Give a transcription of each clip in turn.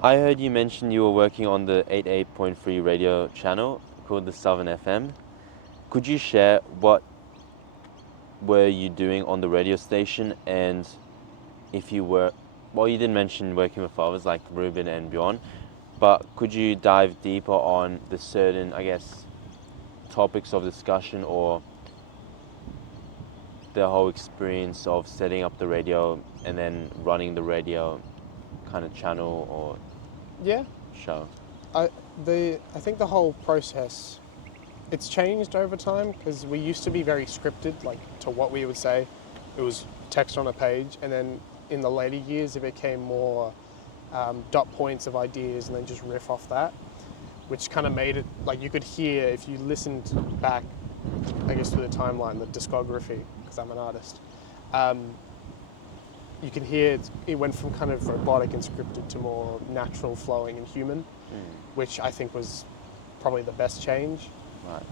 I heard you mention you were working on the 88.3 radio channel called the Southern FM. Could you share what were you doing on the radio station, and if you were, well, you did mention working with others like Reuben and Bjorn, but could you dive deeper on the certain, I guess, topics of discussion or the whole experience of setting up the radio and then running the radio kind of channel or Yeah, show? I I think the whole process it's changed over time because we used to be very scripted, like to what we would say. It was text on a page, and then in the later years it became more dot points of ideas and then just riff off that, which kind of made it like you could hear if you listened back, I guess, through the timeline, the discography, because I'm an artist. Um, you can hear it went from kind of robotic and scripted to more natural, flowing, and human, which I think was probably the best change. Right.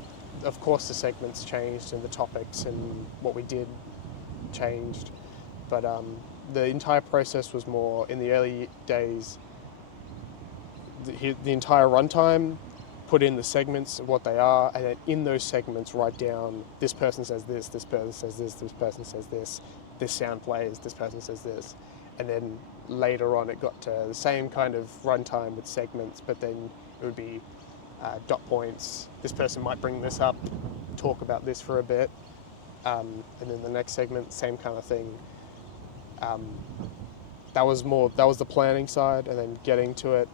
Of course, the segments changed and the topics and what we did changed, but the entire process was more in the early days. The entire runtime, put in the segments of what they are, and then in those segments write down this person says this person says this person says this sound plays, this person says this, and then later on it got to the same kind of runtime with segments, but then it would be dot points. This person might bring this up, talk about this for a bit, and then the next segment, same kind of thing. That was the planning side, and then getting to it.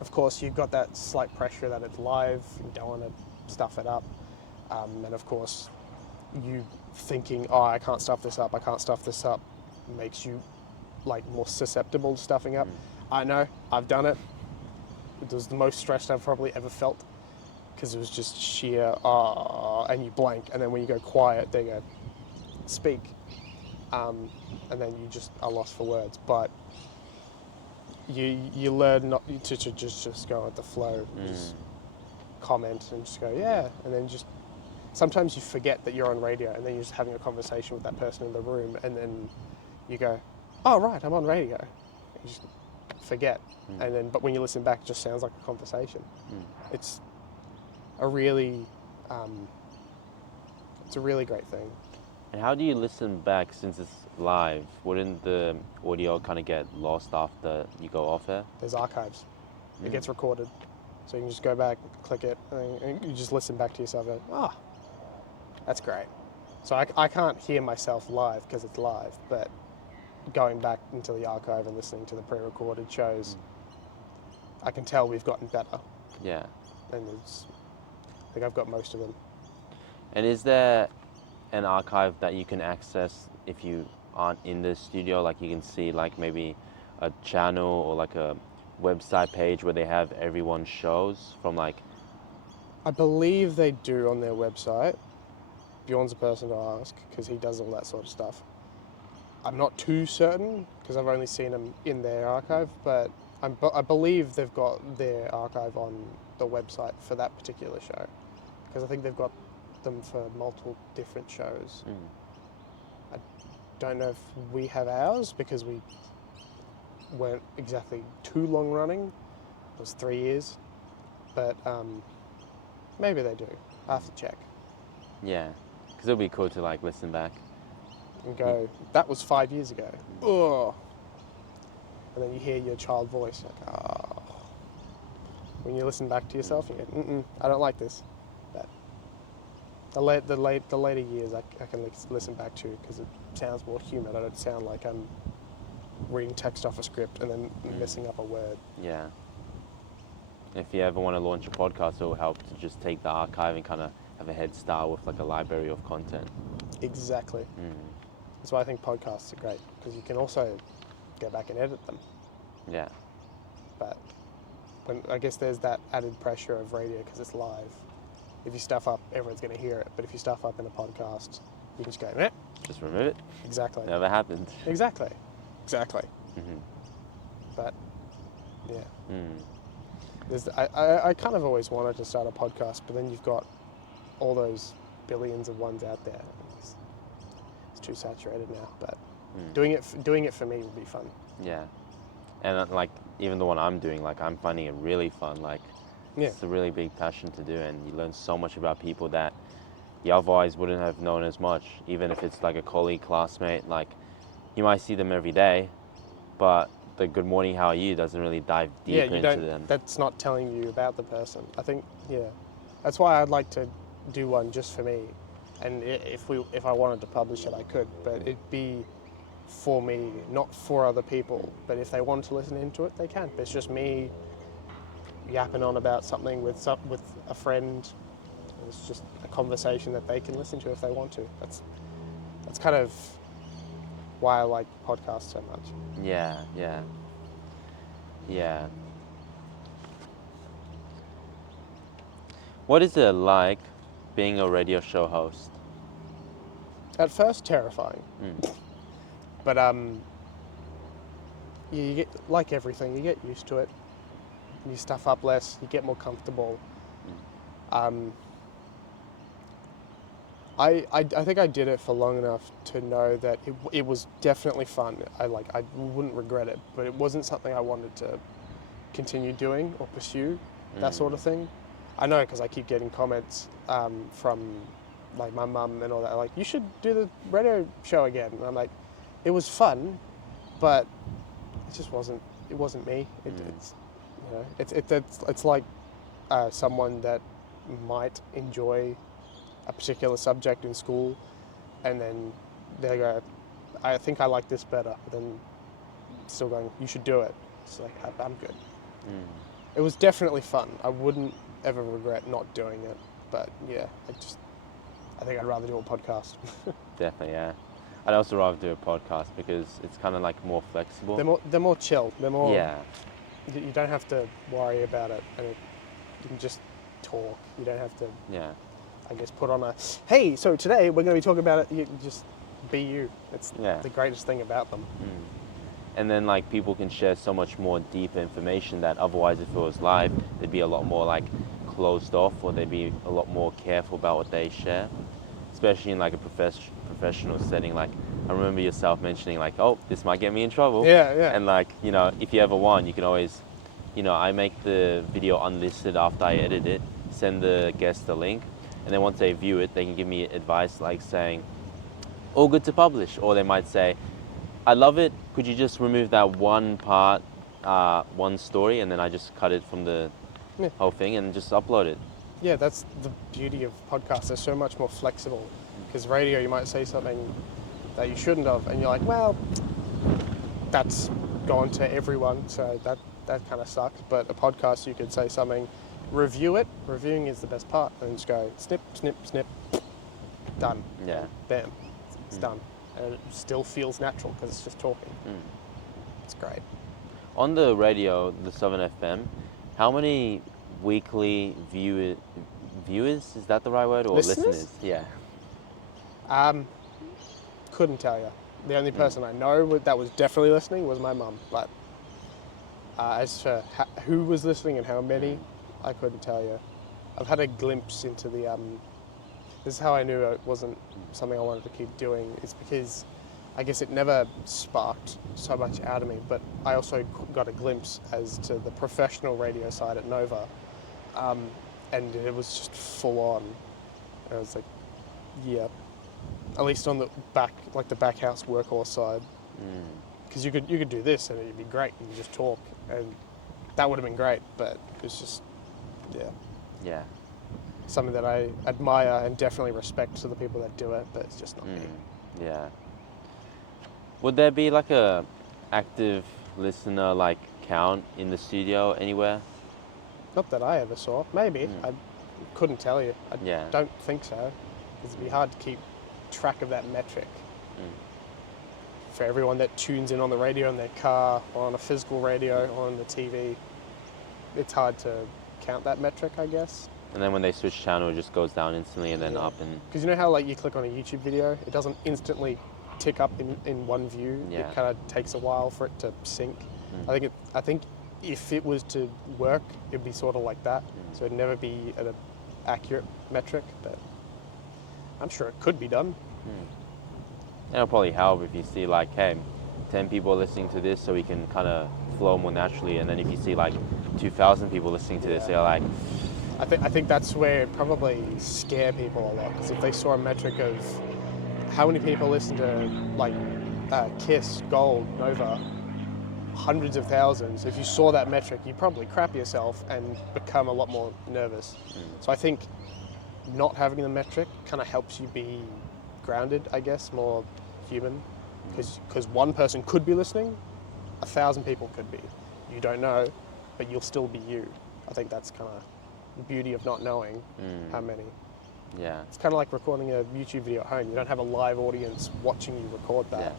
Of course, you've got that slight pressure that it's live. You don't want to stuff it up, and of course, you thinking, "Oh, I can't stuff this up. I can't stuff this up," makes you like more susceptible to stuffing up. I know, I've done it. It was the most stressed I've probably ever felt because it was just sheer and you blank, and then when you go quiet, they go speak, and then you just are lost for words. But you learn not to just go with the flow, just comment and just go yeah, and then just sometimes you forget that you're on radio, and then you're just having a conversation with that person in the room, and then you go, oh right, I'm on radio. You just forget, and then but when you listen back, it just sounds like a conversation. It's a really great thing. And how do you listen back since it's live? Wouldn't the audio kind of get lost after you go off air? There's archives. It gets recorded, so you can just go back, click it, and you just listen back to yourself and go, oh, that's great. So I can't hear myself live because it's live, but going back into the archive and listening to the pre-recorded shows, I can tell we've gotten better. Yeah. And I think I've got most of them. And is there an archive that you can access if you aren't in the studio? Like you can see like maybe a channel or like a website page where they have everyone's shows from like... I believe they do on their website. Bjorn's a person to ask because he does all that sort of stuff. I'm not too certain because I've only seen them in their archive, but I believe they've got their archive on the website for that particular show because I think they've got them for multiple different shows. I don't know if we have ours because we weren't exactly too long running. It was 3 years, but maybe they do. I have to check. Yeah, because it'll be cool to like listen back and go, that was 5 years ago. Ugh. And then you hear your child voice, like, oh. When you listen back to yourself, you go, I don't like this. But the later years, I can listen back to because it sounds more human. I don't sound like I'm reading text off a script and then messing up a word. Yeah. If you ever want to launch a podcast, it will help to just take the archive and kind of have a head start with like a library of content. Exactly. That's why I think podcasts are great because you can also go back and edit them. Yeah. But I guess there's that added pressure of radio because it's live. If you stuff up, everyone's going to hear it. But if you stuff up in a podcast, you can just go, meh. Just remove it. Exactly. Never happened. Exactly. But yeah. I kind of always wanted to start a podcast, but then you've got all those billions of ones out there. It's too saturated now. But doing it for me would be fun. Yeah. And like even the one I'm doing, like I'm finding it really fun. Like Yeah. it's a really big passion to do, and you learn so much about people that you otherwise wouldn't have known as much. Even if it's like a colleague, classmate, like you might see them every day, but the good morning, how are you doesn't really dive Yeah, deeper you into don't. them. That's not telling you about the person. I think. Yeah, that's why I'd like to do one just for me, and if I wanted to publish it, I could, but it'd be for me, not for other people. But if they want to listen into it, they can. But it's just me yapping on about something with a friend. It's just a conversation that they can listen to if they want to. That's kind of why I like podcasts so much. Yeah, yeah, yeah. What is it like being a radio show host? At first, terrifying, but you get, like everything, you get used to it. You stuff up less, you get more comfortable. I think I did it for long enough to know that it was definitely fun. I wouldn't regret it, but it wasn't something I wanted to continue doing or pursue, that sort of thing. I know because I keep getting comments from like my mum and all that, like, you should do the radio show again. And I'm like, it was fun, but it just wasn't. It wasn't me. It's you know, it's like someone that might enjoy a particular subject in school, and then they go, I think I like this better. But then still going, you should do it. It's like, I'm good. It was definitely fun. I wouldn't ever regret not doing it. But yeah, I think I'd rather do a podcast. Definitely, yeah. I'd also rather do a podcast because it's kind of like more flexible. They're more chill. They're more. Yeah. You don't have to worry about it, and you can just talk. You don't have to. Yeah. I guess put on a, hey, so today we're going to be talking about it. You just be you. It's the greatest thing about them. And then like people can share so much more deep information that otherwise if it was live, they'd be a lot more like closed off, or they'd be a lot more careful about what they share, especially in like a professional setting. Like I remember yourself mentioning like, oh, this might get me in trouble. Yeah. And like, you know, if you ever want, you can always, you know, I make the video unlisted after I edit it, send the guest the link, and then once they view it, they can give me advice like saying, all good to publish. Or they might say, I love it, could you just remove that one part, one story, and then I just cut it from the whole thing and just upload it. Yeah, that's the beauty of podcasts. They're so much more flexible. Because radio, you might say something that you shouldn't have, and you're like, well, that's gone to everyone, so that kind of sucks. But a podcast, you could say something, review it. Reviewing is the best part, and just go snip, snip, snip, done. Yeah. Bam, it's done. And it still feels natural because it's just talking. It's great. On the radio, the Southern FM, how many weekly viewers, is that the right word? Or listeners? Yeah. Couldn't tell you. The only person I know that was definitely listening was my mum. But as for who was listening and how many, I couldn't tell you. I've had a glimpse into the. This is how I knew it wasn't something I wanted to keep doing. It's because I guess it never sparked so much out of me. But I also got a glimpse as to the professional radio side at Nova, and it was just full on. I was like, yeah. At least on the back, like the back house workhorse side, because you could do this and it'd be great. You could just talk, and that would have been great. But it's just, Yeah. something that I admire and definitely respect to the people that do it. But it's just not me. Yeah. Would there be like a active listener like count in the studio anywhere? Not that I ever saw. Maybe I couldn't tell you. I don't think so. It'd be hard to keep track of that metric. For everyone that tunes in on the radio in their car or on a physical radio or on the TV, it's hard to count that metric, I guess. And then when they switch channel, it just goes down instantly and then up. And because you know how like you click on a YouTube video, it doesn't instantly tick up in one view. Yeah. It kind of takes a while for it to sync. I think if it was to work, it'd be sort of like that. So it'd never be at an accurate metric, but I'm sure it could be done. it'll probably help if you see like, hey, 10 people are listening to this, so we can kind of flow more naturally. And then if you see like 2,000 people listening to this, Yeah. they're like, I think that's where it probably scare people a lot, because if they saw a metric of how many people listen to like Kiss, Gold, Nova, hundreds of thousands, if you saw that metric, you'd probably crap yourself and become a lot more nervous. So I think not having the metric kind of helps you be grounded, I guess, more human, because one person could be listening, 1,000 people could be. You don't know, but you'll still be you. I think that's kind of the beauty of not knowing how many. yeah, It's kind of like recording a YouTube video at home. You don't have a live audience watching you record that, yeah.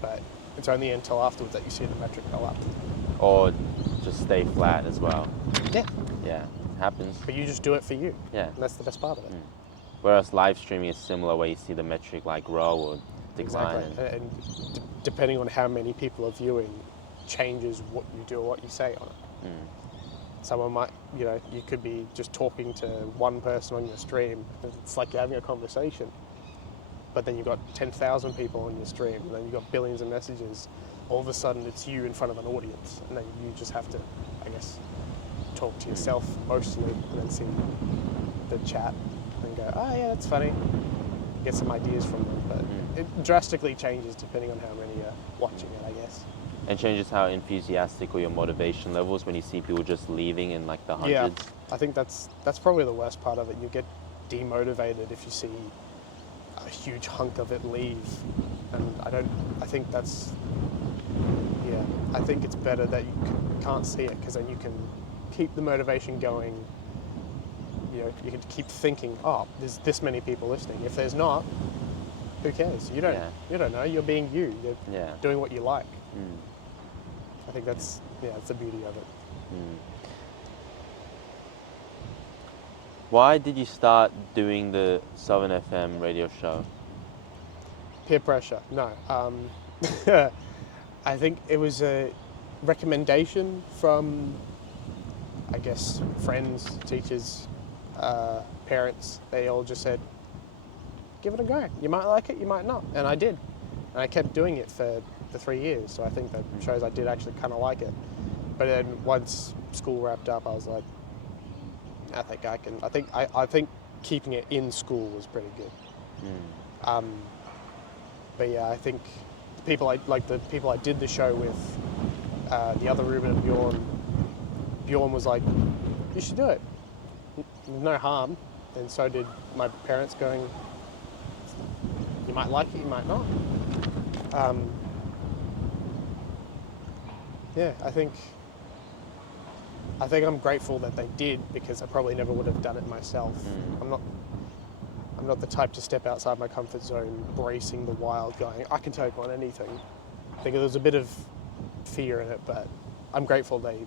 but it's only until afterwards that you see the metric go up. Or just stay flat as well. Yeah. Yeah, happens. But you just do it for you. Yeah. And that's the best part of it. Whereas live streaming is similar, where you see the metric like grow or decline. Exactly. And depending on how many people are viewing, changes what you do or what you say on it. Someone might, you could be just talking to one person on your stream. It's like you're having a conversation. But then you've got 10,000 people on your stream, and then you've got billions of messages. All of a sudden, it's you in front of an audience, and then you just have to, I guess, talk to yourself mostly, and then see the chat, and go, oh yeah, that's funny. Get some ideas from them, but it drastically changes depending on how many are watching it, I guess. And changes how enthusiastic or your motivation levels when you see people just leaving in like the hundreds. Yeah, I think that's probably the worst part of it. You get demotivated if you see a huge hunk of it leave, and I think it's better that you can't see it, because then you can keep the motivation going. You can keep thinking, oh, there's this many people listening. If there's not, who cares? You don't know. You're being you. You're doing what you like. I think that's the beauty of it. Why did you start doing the Southern FM radio show? Peer pressure. No. I think it was a recommendation from, I guess, friends, teachers, parents. They all just said, give it a go. You might like it, you might not. And I did. And I kept doing it for 3 years. So I think that shows I did actually kind of like it. But then once school wrapped up, I was like, I think keeping it in school was pretty good. But yeah, I think the people I did the show with, the other Reuben and Bjorn was like, you should do it. There's no harm. And so did my parents, going, you might like it, you might not. Yeah, I think I'm grateful that they did, because I probably never would have done it myself. I'm not the type to step outside my comfort zone, bracing the wild, going, I can take on anything. I think there was a bit of fear in it, but I'm grateful they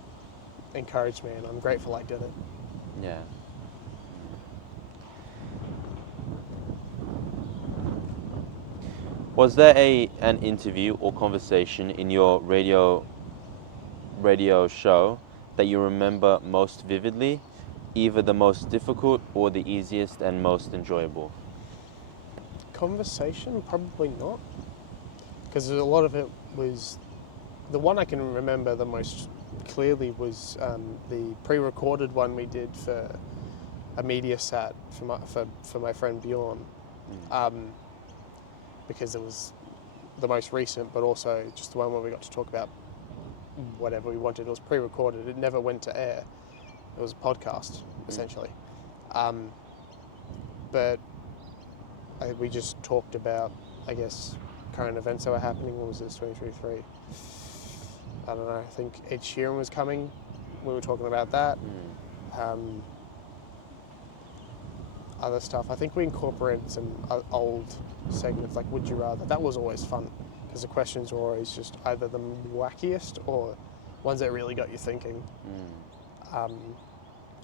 encouraged me, and I'm grateful I did it. Yeah. Was there an interview or conversation in your radio show that you remember most vividly, either the most difficult or the easiest and most enjoyable? Conversation? Probably not. Because a lot of it was, the one I can remember the most clearly was the pre-recorded one we did for a media sat for my friend Bjorn. Because it was the most recent, but also just the one where we got to talk about whatever we wanted. It was pre-recorded. It never went to air. It was a podcast, essentially. But we just talked about, I guess, current events that were happening. What was this, 2023? I don't know. I think Ed Sheeran was coming. We were talking about that. Other stuff. I think we incorporated some old segments, like Would You Rather. That was always fun, because the questions were always just either the wackiest or ones that really got you thinking. I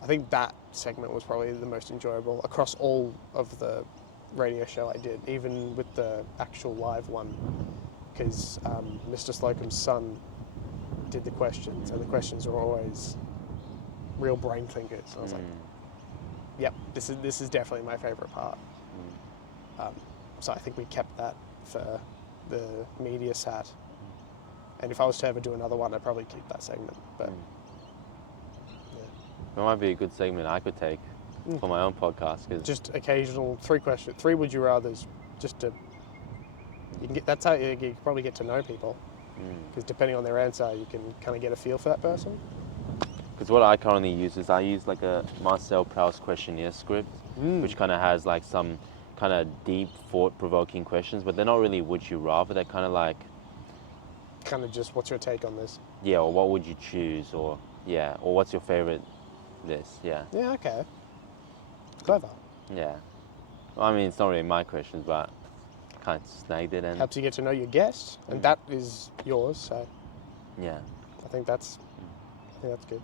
think that segment was probably the most enjoyable across all of the radio show I did, even with the actual live one, because Mr. Slocum's son did the questions, and the questions were always real brain thinkers. I was like, yep, this is definitely my favourite part. So I think we kept that for the media sat. And if I was to ever do another one, I'd probably keep that segment. But It might be a good segment I could take for my own podcast. Cause just occasional 3 would you rather's, just to that's how you can probably get to know people. Because depending on their answer, you can kind of get a feel for that person. Because what I currently use is I use like a Marcel Proust questionnaire script, which kind of has like some kind of deep, thought-provoking questions, but they're not really would you rather. They're kind of like, Kind of just, what's your take on this? yeah, or what would you choose, or yeah, or what's your favorite this, yeah. Yeah, okay. Clever. Yeah. Well, I mean, it's not really my questions, but I kind of snagged it and Helps you get to know your guest, and that is yours. So yeah. I think that's good.